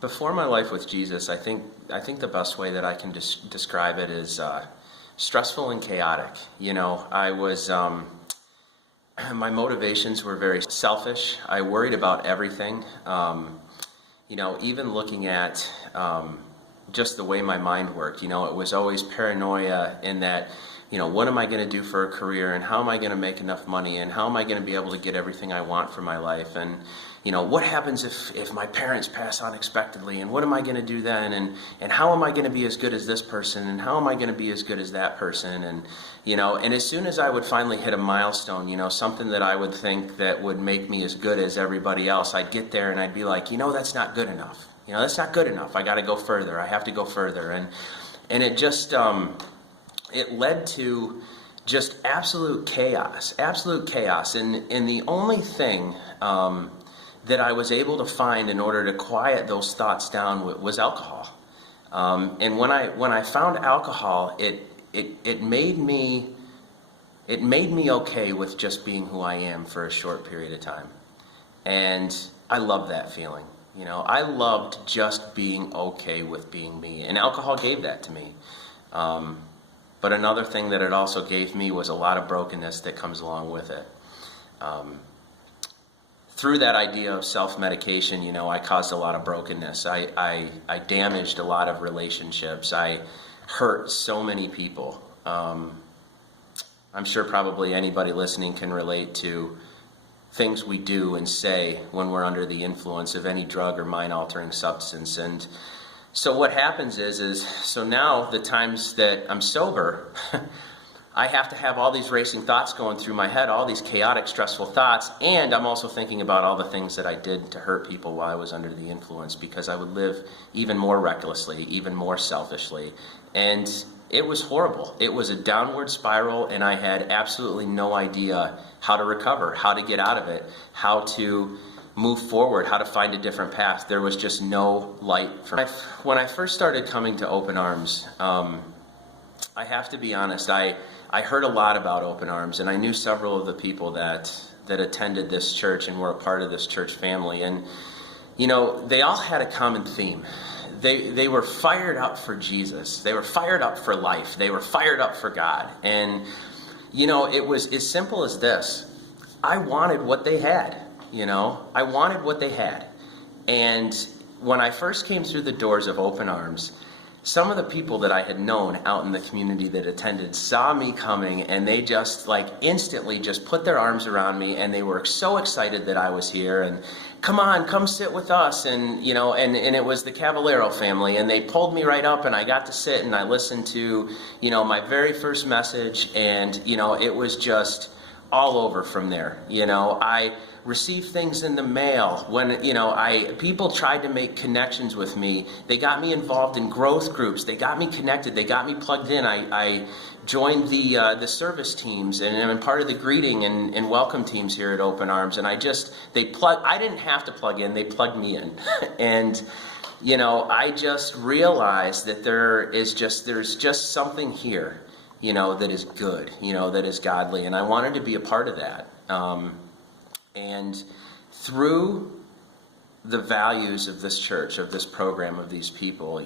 Before my life with Jesus, I think the best way that I can describe it is stressful and chaotic. I was my motivations were very selfish. I worried about everything. Even looking at just the way my mind worked. It was always paranoia in that. What am I going to do for a career, and how am I going to make enough money, and how am I going to be able to get everything I want for my life, and what happens if my parents pass unexpectedly, and what am I going to do then, and how am I going to be as good as this person, and how am I going to be as good as that person, and as soon as I would finally hit a milestone, something that I would think that would make me as good as everybody else, I'd get there and I'd be like, that's not good enough. That's not good enough. I got to go further. I have to go further, and it just it led to just absolute chaos. And the only thing that I was able to find in order to quiet those thoughts down was alcohol. And when I found alcohol, it made me okay with just being who I am for a short period of time. And I love that feeling. I loved just being okay with being me. And alcohol gave that to me. But another thing that it also gave me was a lot of brokenness that comes along with it. Through that idea of self-medication, I caused a lot of brokenness. I damaged a lot of relationships. I hurt so many people. I'm sure probably anybody listening can relate to things we do and say when we're under the influence of any drug or mind-altering substance. And so what happens is so now the times that I'm sober, I have to have all these racing thoughts going through my head, all these chaotic, stressful thoughts, and I'm also thinking about all the things that I did to hurt people while I was under the influence, because I would live even more recklessly, even more selfishly, and it was horrible. It was a downward spiral, and I had absolutely no idea how to recover, how to get out of it, how to move forward, how to find a different path. There was just no light for me. When I first started coming to Open Arms, I have to be honest, I heard a lot about Open Arms, and I knew several of the people that attended this church and were a part of this church family, and they all had a common theme. They were fired up for Jesus. They were fired up for life. They were fired up for God. And it was as simple as this. I wanted what they had. I wanted what they had. And when I first came through the doors of Open Arms, some of the people that I had known out in the community that attended saw me coming, and they just instantly just put their arms around me, and they were so excited that I was here, and come sit with us, and and it was the Cavallero family, and they pulled me right up, and I got to sit and I listened to my very first message, and it was just all over from there. I received things in the mail when people tried to make connections with me. They got me involved in growth groups. They got me connected. They got me plugged in. I joined the service teams, and I'm part of the greeting and welcome teams here at Open Arms. And I didn't have to plug in. They plugged me in, and I just realized that there's just something here, that is good, that is godly, and I wanted to be a part of that. And through the values of this church, of this program, of these people,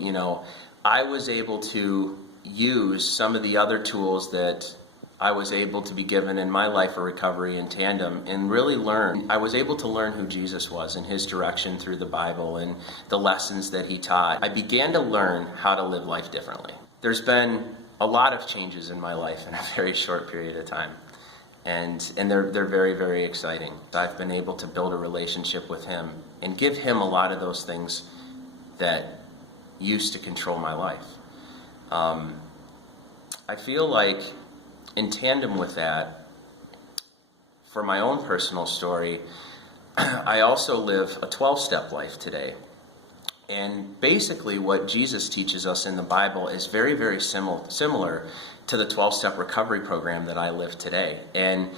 I was able to use some of the other tools that I was able to be given in my life of recovery in tandem, and really learn. I was able to learn who Jesus was and his direction through the Bible and the lessons that he taught. I began to learn how to live life differently. There's been a lot of changes in my life in a very short period of time. And they're very, very exciting. I've been able to build a relationship with him and give him a lot of those things that used to control my life. I feel like in tandem with that, for my own personal story, I also live a 12-step life today. And basically what Jesus teaches us in the Bible is very, very similar to the 12-step recovery program that I live today. And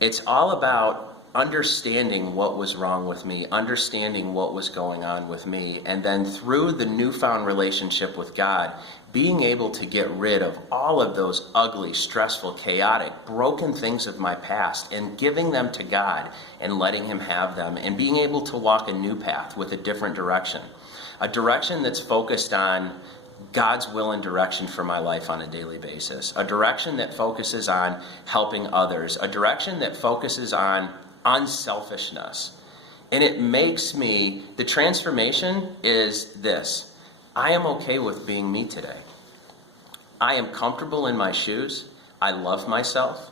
it's all about understanding what was wrong with me, understanding what was going on with me, and then through the newfound relationship with God, being able to get rid of all of those ugly, stressful, chaotic, broken things of my past and giving them to God and letting him have them and being able to walk a new path with a different direction. a direction that's focused on God's will and direction for my life on a daily basis, a direction that focuses on helping others, a direction that focuses on unselfishness. And it makes me, the transformation is this: I am okay with being me today. I am comfortable in my shoes. I love myself.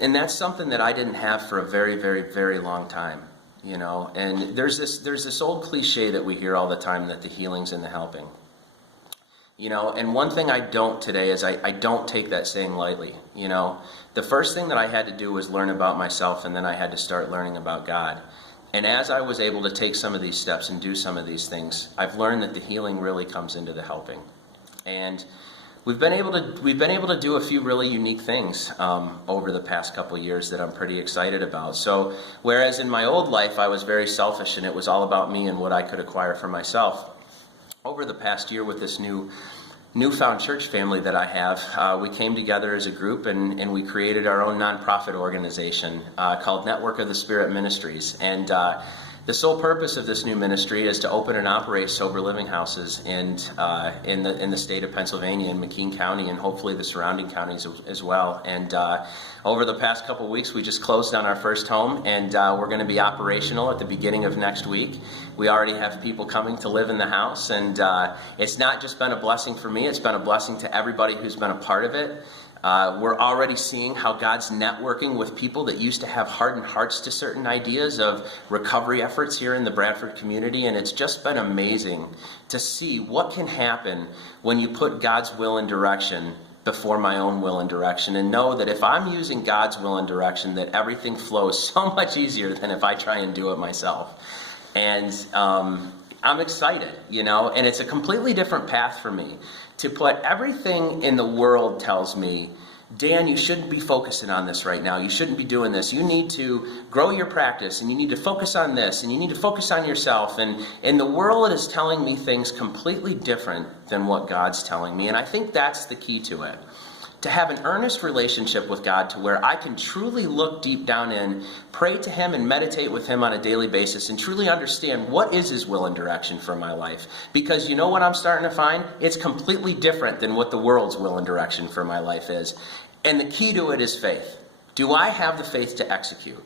And that's something that I didn't have for a very, very, very long time, you know. And there's this old cliche that we hear all the time, that the healing's in the helping. You know, and one thing I don't today is I don't take that saying lightly. You know, the first thing that I had to do was learn about myself, and then I had to start learning about God. And as I was able to take some of these steps and do some of these things, I've learned that the healing really comes into the helping. And we've been able to do a few really unique things over the past couple of years that I'm pretty excited about. So whereas in my old life I was very selfish and it was all about me and what I could acquire for myself, over the past year with this newfound church family that I have, we came together as a group and we created our own nonprofit organization called Network of the Spirit Ministries. And the sole purpose of this new ministry is to open and operate sober living houses in the state of Pennsylvania, in McKean County, and hopefully the surrounding counties as well. And over the past couple of weeks, we just closed on our first home, and we're going to be operational at the beginning of next week. We already have people coming to live in the house, and it's not just been a blessing for me, it's been a blessing to everybody who's been a part of it. We're already seeing how God's networking with people that used to have hardened hearts to certain ideas of recovery efforts here in the Bradford community, and it's just been amazing to see what can happen when you put God's will and direction before my own will and direction, and know that if I'm using God's will and direction, that everything flows so much easier than if I try and do it myself. And I'm excited, you know, and it's a completely different path for me to put everything in the world tells me, Dan, you shouldn't be focusing on this right now. You shouldn't be doing this. You need to grow your practice, and you need to focus on this, and you need to focus on yourself. And the world is telling me things completely different than what God's telling me. And I think that's the key to it. To have an earnest relationship with God to where I can truly look deep down in, pray to Him and meditate with Him on a daily basis and truly understand what is His will and direction for my life. Because you know what I'm starting to find? It's completely different than what the world's will and direction for my life is. And the key to it is faith. Do I have the faith to execute?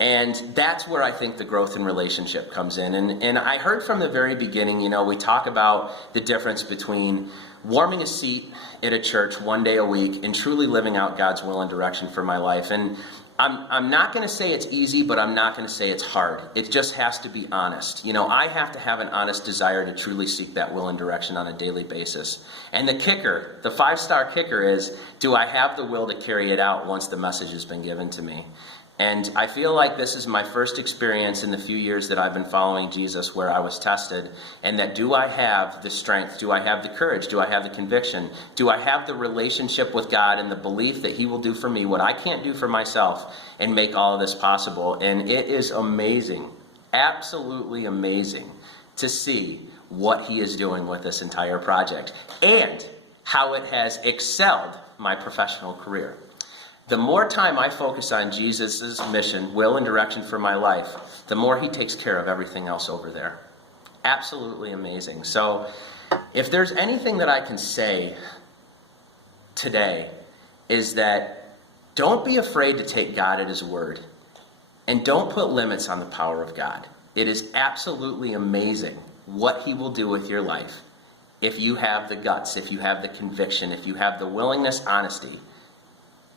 And that's where I think the growth in relationship comes in. And I heard from the very beginning, you know, we talk about the difference between warming a seat at a church one day a week and truly living out God's will and direction for my life. And I'm not going to say it's easy, but I'm not going to say it's hard. It just has to be honest. You know, I have to have an honest desire to truly seek that will and direction on a daily basis. And the kicker, the 5-star kicker is, do I have the will to carry it out once the message has been given to me? And I feel like this is my first experience in the few years that I've been following Jesus where I was tested, and that do I have the strength? Do I have the courage? Do I have the conviction? Do I have the relationship with God and the belief that He will do for me what I can't do for myself and make all of this possible? And it is amazing, absolutely amazing to see what He is doing with this entire project and how it has excelled my professional career. The more time I focus on Jesus' mission, will, and direction for my life, the more He takes care of everything else over there. Absolutely amazing. So if there's anything that I can say today is that don't be afraid to take God at His word, and don't put limits on the power of God. It is absolutely amazing what He will do with your life if you have the guts, if you have the conviction, if you have the willingness, honesty,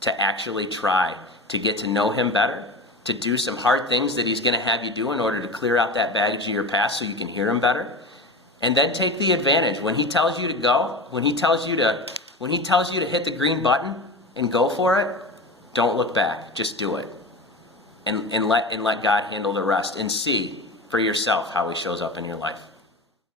to actually try to get to know Him better, to do some hard things that He's going to have you do in order to clear out that baggage of your past so you can hear Him better, and then take the advantage. When He tells you to go, when He tells you to hit the green button and go for it, don't look back. Just do it, and let God handle the rest, and see for yourself how He shows up in your life.